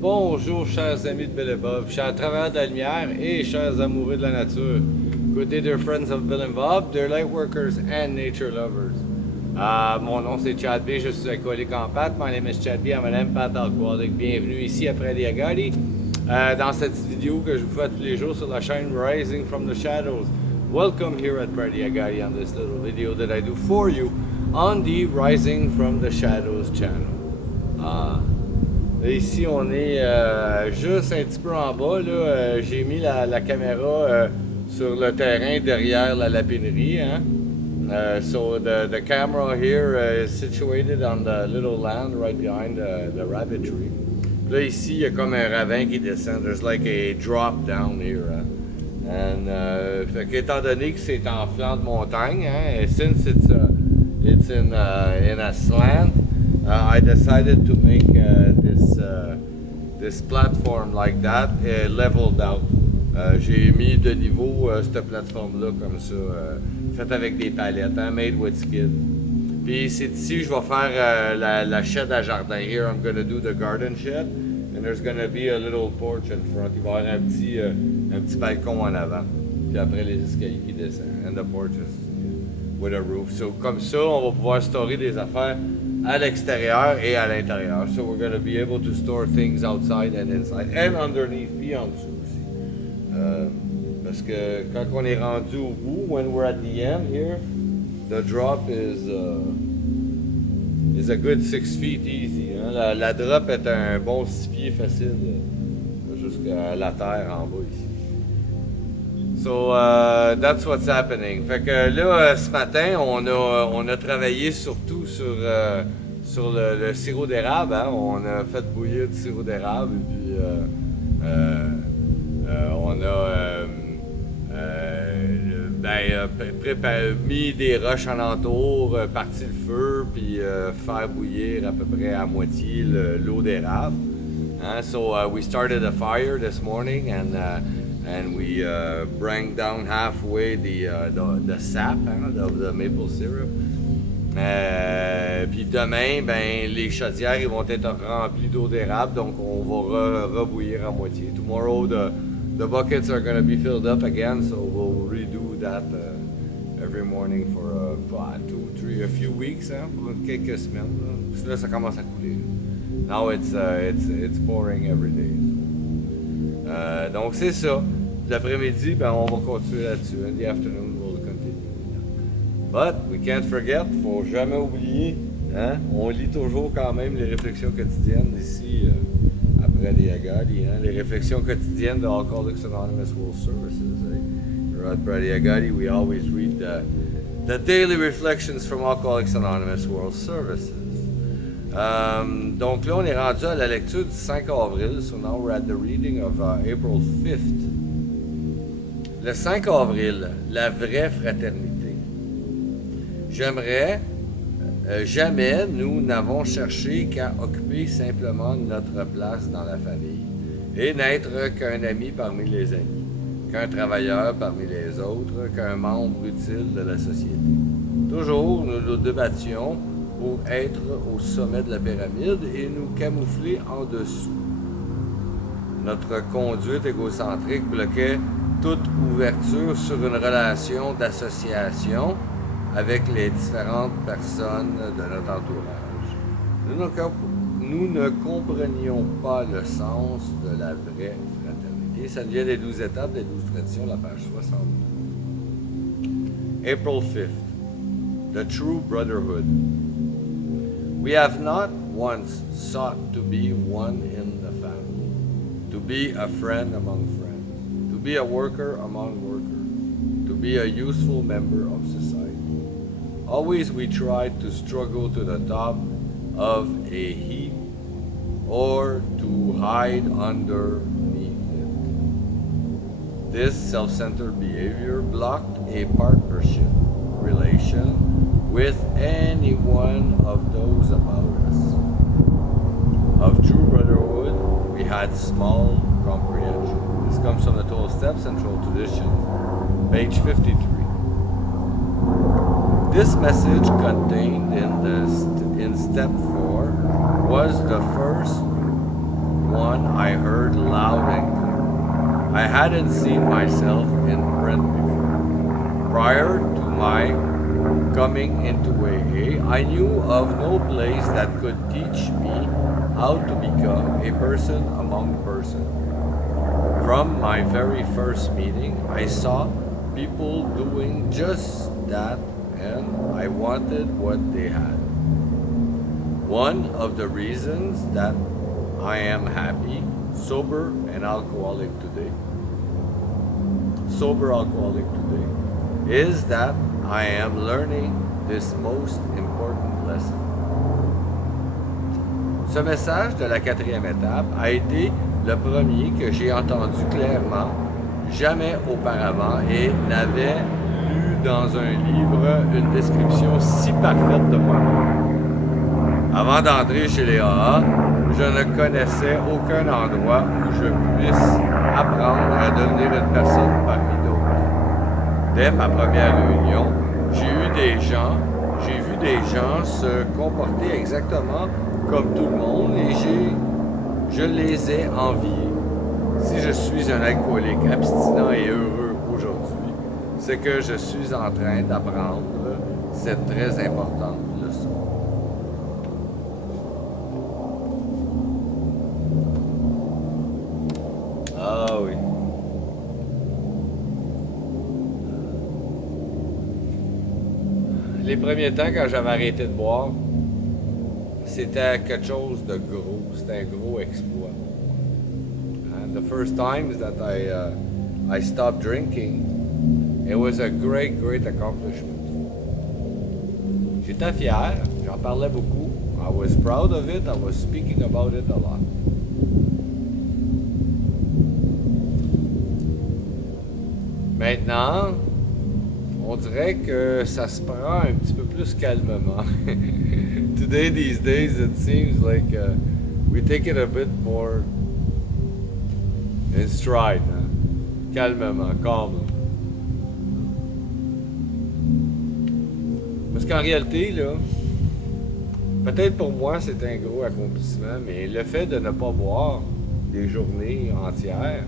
Bonjour chers amis de Bill et Bob, chers travailleurs de la lumière et chers amoureux de la nature. Good day dear friends of Bill and Bob, dear light workers and nature lovers. Mon nom c'est Chad B, je suis alcoolique en pâte. My name is Chad B, I'm an empath alcoholic. Bienvenue ici à Prairie Agadi dans cette vidéo que je vous fais tous les jours sur la chaîne Rising from the Shadows. Welcome here at Prairie Agadi on this little video that I do for you on the Rising from the Shadows channel. Ici, on est juste un petit peu en bas. Là, j'ai mis la caméra sur le terrain derrière la lapinerie. Hein? So the camera here is situated on the little land right behind the rabbit tree. Là, ici, il y a comme un ravin qui descend. There's like a drop down here. Hein? And, fait qu'étant donné que c'est en flanc de montagne, hein, since it's in a slant, I decided to make this platform like that, leveled out. J'ai mis de niveau cette plateforme-là comme ça, faite avec des palettes, hein, made with skin. Puis c'est ici je vais faire la shed à jardin. Here I'm gonna do the garden shed, and there's gonna be a little porch in front. Il va y avoir un petit balcon en avant. Puis après les escaliers qui descendent, and the porch is with a roof. So comme ça, on va pouvoir storer des affaires à l'extérieur et à l'intérieur. So we're going to be able to store things outside and inside and underneath, puis en dessous aussi. Parce que quand on est rendu au bout, when we're at the end here, the drop is a good 6 feet easy. Hein? La drop est un bon 6 pieds facile jusqu'à la terre en bas ici. So that's what's happening. Fait que là, ce matin, on a travaillé surtout sur le sirop d'érable. Hein? On a fait bouillir du sirop d'érable et puis on a mis des roches alentour, parti le feu, puis faire bouillir à peu près à moitié l'eau d'érable. Hein? So we started a fire this morning and we bring down halfway the sap of the maple syrup. Puis demain, ben les chaudières ils vont être remplies d'eau d'érable, donc on va rebouillir à moitié. Tomorrow the buckets are going to be filled up again, so we'll redo that every morning for 2, 3, a few weeks, hein, pour quelques semaines. Puis là, ça commence à couler. Now it's pouring every day. Donc c'est ça. L'après-midi, ben, on va continuer là-dessus. In the afternoon, we'll continue. But we can't forget, faut jamais oublier, hein? On lit toujours quand même les réflexions quotidiennes ici, après les Agadi, hein? Les réflexions quotidiennes de Alcoholics Anonymous World Services. Here at Brady Agadi, we always read the daily reflections from Alcoholics Anonymous World Services. Donc là, on est rendu à la lecture du 5 avril, so now we're at the reading of April 5th. Le 5 avril, la vraie fraternité. Jamais nous n'avons cherché qu'à occuper simplement notre place dans la famille et n'être qu'un ami parmi les amis, qu'un travailleur parmi les autres, qu'un membre utile de la société. Toujours, nous nous débattions pour être au sommet de la pyramide et nous camoufler en dessous. Notre conduite égocentrique bloquait toute ouverture sur une relation d'association avec les différentes personnes de notre entourage. Nous ne comprenions pas le sens de la vraie fraternité. Ça vient des 12 étapes, des 12 traditions, la page 60. April 5th. The True Brotherhood. We have not once sought to be one in the family, to be a friend among friends, to be a worker among workers, to be a useful member of society. Always we tried to struggle to the top of a heap or to hide underneath it. This self-centered behavior blocked a partnership relation with any one of those about us. Of true brotherhood, we had small comprehension. This comes from the 12 Steps Central Tradition, page 53. This message contained in step 4 was the first one I heard loud and clear. I hadn't seen myself in print before. Prior to my coming into AA, I knew of no place that could teach me how to become a person among persons. From my very first meeting, I saw people doing just that, and I wanted what they had. One of the reasons that I am happy, sober alcoholic today, is that I am learning this most important lesson. Ce message de la quatrième étape a été le premier que j'ai entendu clairement, jamais auparavant, et n'avais lu dans un livre une description si parfaite de moi-même. Avant d'entrer chez les AA, je ne connaissais aucun endroit où je puisse apprendre à devenir une personne parmi d'autres. Dès ma première réunion, j'ai vu des gens se comporter exactement comme tout le monde et je les ai enviés. Si je suis un alcoolique abstinent et heureux aujourd'hui, c'est que je suis en train d'apprendre cette très importante leçon. Ah oui. Les premiers temps, quand j'avais arrêté de boire, c'était quelque chose de gros. C'était un gros exploit. And the first times that I stopped drinking, it was a great, great accomplishment. J'étais fier. J'en parlais beaucoup. I was proud of it. I was speaking about it a lot. Maintenant, on dirait que ça se prend un petit peu plus calmement. Today, these days, it seems like we take it a bit more in stride, hein? Calmement, calmement. Parce qu'en réalité, là, peut-être pour moi c'est un gros accomplissement, mais le fait de ne pas boire des journées entières,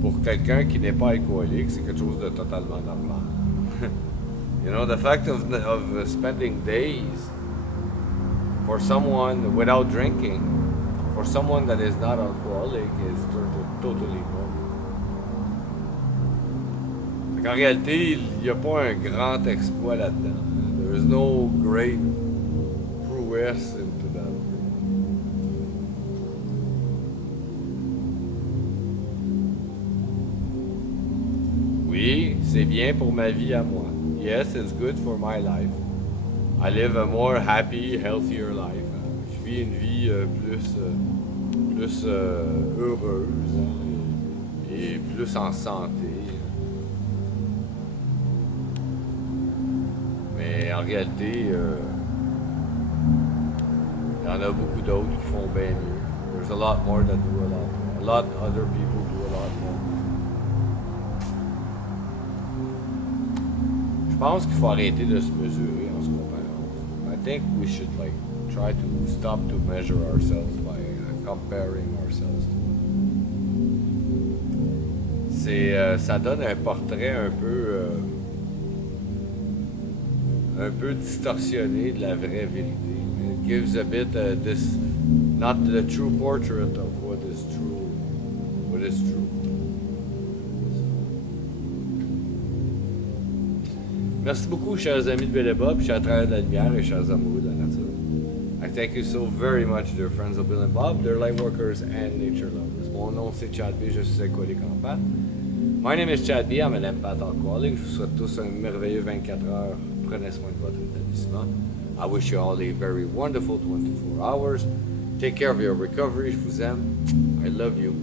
pour quelqu'un qui n'est pas alcoolique, c'est quelque chose de totalement normal. You know, the fact of spending days for someone without drinking, for someone that is not alcoholic, is totally normal. En réalité, il n'y a pas un grand exploit là-dedans. There is no great prowess into that. Oui, c'est bien pour ma vie à moi. Yes, it's good for my life. I live a more happy, healthier life. Je vis une vie plus heureuse, hein, et plus en santé. Mais en réalité, il y en a beaucoup d'autres qui font bien mieux. There's a lot more that do a lot more. A lot other people do a lot more. Je pense qu'il faut arrêter de se mesurer en se comparant. I think we should try to stop to measure ourselves by comparing ourselves. Ça donne un portrait un peu distorsionné de la vraie vérité. It gives a bit this not the true portrait of what is true. Merci beaucoup, chers amis de Bill & Bob, chers travailleurs de la lumière et chers amoureux de la nature. I thank you so very much, dear friends of Bill & Bob, dear light workers and nature lovers. Mon nom c'est Chad B, je suis alcoolique en pâte. My name is Chad B, I'm an empath alcoholic. Je vous souhaite tous un merveilleux 24 heures. Prenez soin de votre établissement. I wish you all a very wonderful 24 hours. Take care of your recovery. Je vous aime. I love you.